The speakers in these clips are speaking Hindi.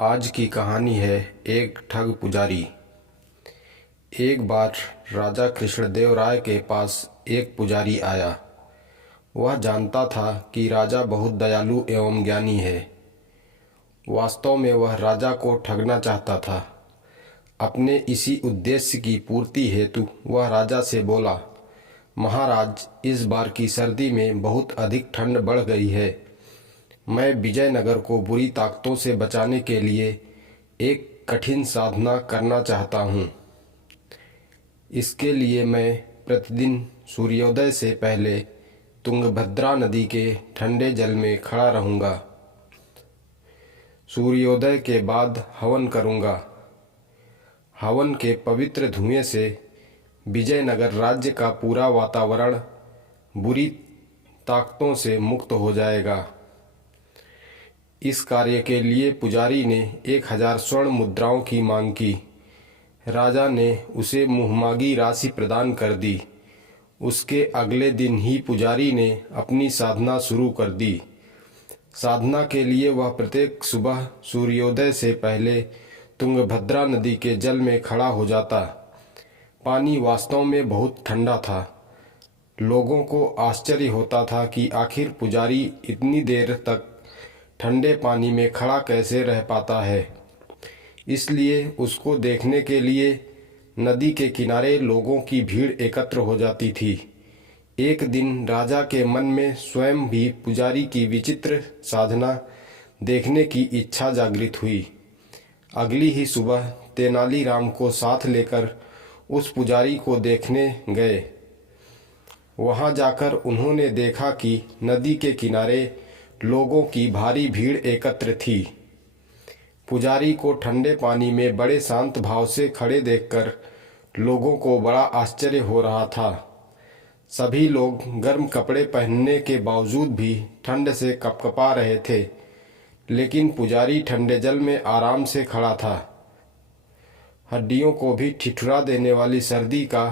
आज की कहानी है एक ठग पुजारी। एक बार राजा कृष्णदेव राय के पास एक पुजारी आया। वह जानता था कि राजा बहुत दयालु एवं ज्ञानी है। वास्तव में वह राजा को ठगना चाहता था। अपने इसी उद्देश्य की पूर्ति हेतु वह राजा से बोला, महाराज, इस बार की सर्दी में बहुत अधिक ठंड बढ़ गई है। मैं विजयनगर को बुरी ताकतों से बचाने के लिए एक कठिन साधना करना चाहता हूँ। इसके लिए मैं प्रतिदिन सूर्योदय से पहले तुंगभद्रा नदी के ठंडे जल में खड़ा रहूँगा। सूर्योदय के बाद हवन करूँगा। हवन के पवित्र धुएं से विजयनगर राज्य का पूरा वातावरण बुरी ताकतों से मुक्त हो जाएगा। इस कार्य के लिए पुजारी ने 1000 स्वर्ण मुद्राओं की मांग की। राजा ने उसे मुहमागी राशि प्रदान कर दी। उसके अगले दिन ही पुजारी ने अपनी साधना शुरू कर दी। साधना के लिए वह प्रत्येक सुबह सूर्योदय से पहले तुंगभद्रा नदी के जल में खड़ा हो जाता। पानी वास्तव में बहुत ठंडा था। लोगों को आश्चर्य होता था कि आखिर पुजारी इतनी देर तक ठंडे पानी में खड़ा कैसे रह पाता है। इसलिए उसको देखने के लिए नदी के किनारे लोगों की भीड़ एकत्र हो जाती थी। एक दिन राजा के मन में स्वयं भी पुजारी की विचित्र साधना देखने की इच्छा जागृत हुई। अगली ही सुबह तेनालीराम को साथ लेकर उस पुजारी को देखने गए। वहां जाकर उन्होंने देखा कि नदी के किनारे लोगों की भारी भीड़ एकत्र थी। पुजारी को ठंडे पानी में बड़े शांत भाव से खड़े देखकर लोगों को बड़ा आश्चर्य हो रहा था। सभी लोग गर्म कपड़े पहनने के बावजूद भी ठंड से कपकपा रहे थे, लेकिन पुजारी ठंडे जल में आराम से खड़ा था। हड्डियों को भी ठिठुरा देने वाली सर्दी का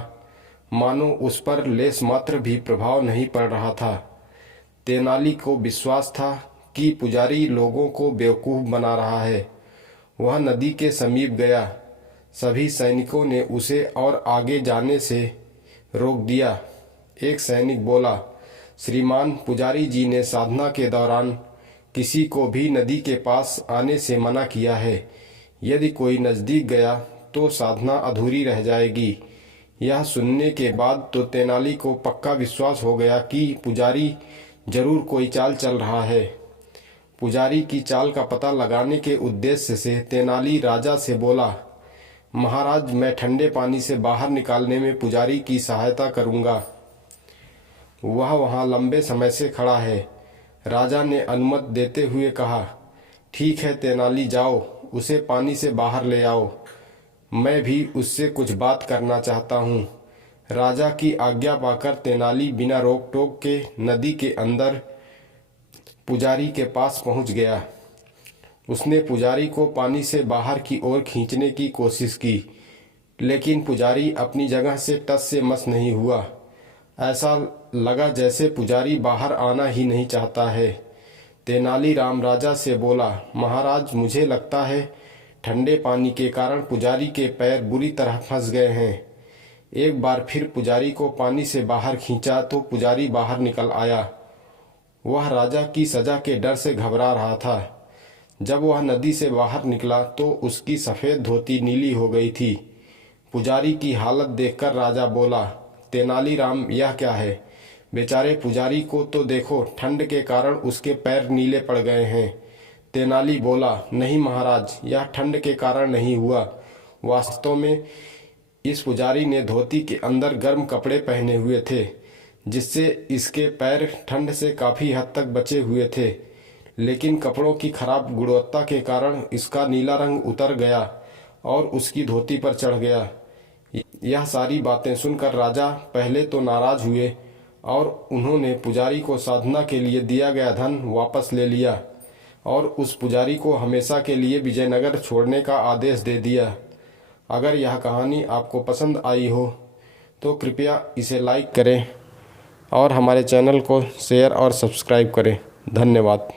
मानो उस पर लेस मात्र भी प्रभाव नहीं पड़ रहा था। तेनाली को विश्वास था कि पुजारी लोगों को बेवकूफ़ बना रहा है। वह नदी के समीप गया। सभी सैनिकों ने उसे और आगे जाने से रोक दिया। एक सैनिक बोला, श्रीमान, पुजारी जी ने साधना के दौरान किसी को भी नदी के पास आने से मना किया है। यदि कोई नज़दीक गया तो साधना अधूरी रह जाएगी। यह सुनने के बाद तो तेनाली को पक्का विश्वास हो गया कि पुजारी जरूर कोई चाल चल रहा है। पुजारी की चाल का पता लगाने के उद्देश्य से तेनाली राजा से बोला, महाराज, मैं ठंडे पानी से बाहर निकालने में पुजारी की सहायता करूंगा। वह वहां लंबे समय से खड़ा है। राजा ने अनुमति देते हुए कहा, ठीक है तेनाली, जाओ, उसे पानी से बाहर ले आओ। मैं भी उससे कुछ बात करना चाहता हूँ। राजा की आज्ञा पाकर तेनाली बिना रोक टोक के नदी के अंदर पुजारी के पास पहुंच गया। उसने पुजारी को पानी से बाहर की ओर खींचने की कोशिश की, लेकिन पुजारी अपनी जगह से टस से मस नहीं हुआ। ऐसा लगा जैसे पुजारी बाहर आना ही नहीं चाहता है। तेनालीराम राजा से बोला, महाराज, मुझे लगता है ठंडे पानी के कारण पुजारी के पैर बुरी तरह फंस गए हैं। एक बार फिर पुजारी को पानी से बाहर खींचा तो पुजारी बाहर निकल आया। वह राजा की सजा के डर से घबरा रहा था। जब वह नदी से बाहर निकला तो उसकी सफ़ेद धोती नीली हो गई थी। पुजारी की हालत देखकर राजा बोला, तेनालीराम, यह क्या है? बेचारे पुजारी को तो देखो, ठंड के कारण उसके पैर नीले पड़ गए हैं। तेनाली बोला, नहीं महाराज, यह ठंड के कारण नहीं हुआ। वास्तव में इस पुजारी ने धोती के अंदर गर्म कपड़े पहने हुए थे, जिससे इसके पैर ठंड से काफ़ी हद तक बचे हुए थे, लेकिन कपड़ों की खराब गुणवत्ता के कारण इसका नीला रंग उतर गया और उसकी धोती पर चढ़ गया। यह सारी बातें सुनकर राजा पहले तो नाराज हुए और उन्होंने पुजारी को साधना के लिए दिया गया धन वापस ले लिया और उस पुजारी को हमेशा के लिए विजयनगर छोड़ने का आदेश दे दिया। अगर यह कहानी आपको पसंद आई हो तो कृपया इसे लाइक करें और हमारे चैनल को शेयर और सब्सक्राइब करें। धन्यवाद।